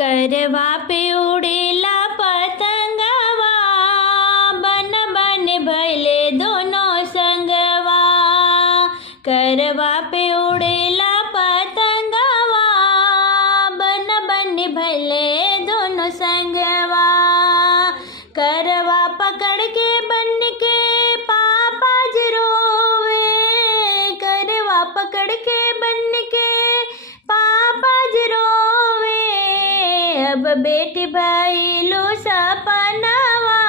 करवा पे उड़ेला पतंगवा, बन बन भैले दोनों संगवा। करवा पे उड़ेला पतंगवा, बन बन भैले दोनों संगवा। करवा पकड़ के बन के पापा रोवे, करवा पकड़ के बन के पापा रोवे। अब बेटी भैलू सपनवा,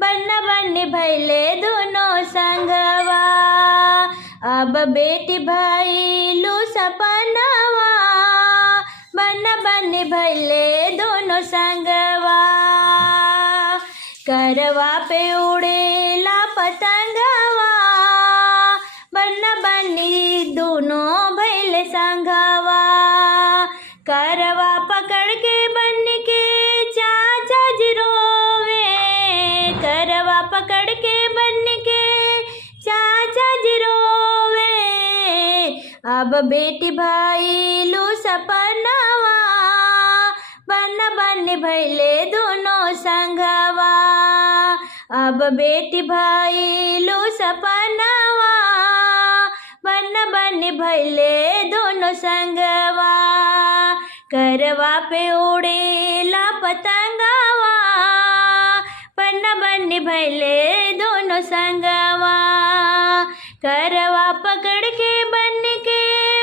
बन बन भैले दोनों संगवा। अब बेटी भैलू सपनवा, बन बन भैले दोनों संगवा। करवा पे उड़ेला पतंगवा, बन बनी दोनों भैले संगवा। करवा पकड़ के बन के चाचा जी रोवे, करवा पकड़ के बन के चाचा जी रोवे। अब बेटी भैलू सपनवा, बन बन भैले दोनों संगवा। अब बेटी भैलू सपनवा, बन बन भैले दोनों संगवा। करवा पे उड़ेला पतंगवा, बन बन भैले दोनों संगवा। करवा पकड़ के बन के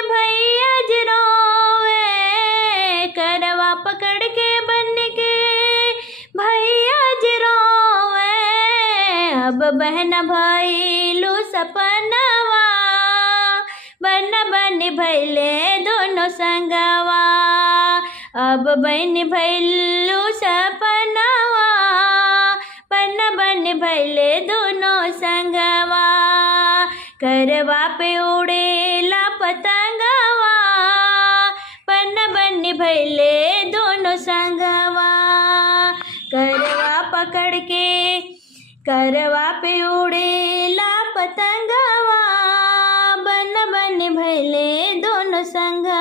भैया जी रोवे, करवा पकड़ के बन के भैया जी रोवे। अब बहन भैलू सपनवा, बन बन भैले दोनों संगवा। अब बहन भैलू सपनवा, बन बन भैले दोनों संगवा। करवा पे उड़ेला पतंगवा, बन बन भैले दोनों संगवा। करवा पकड़ के करवा पे उड़ेला पतंगवा, बन बन भैले दोनों संगवा।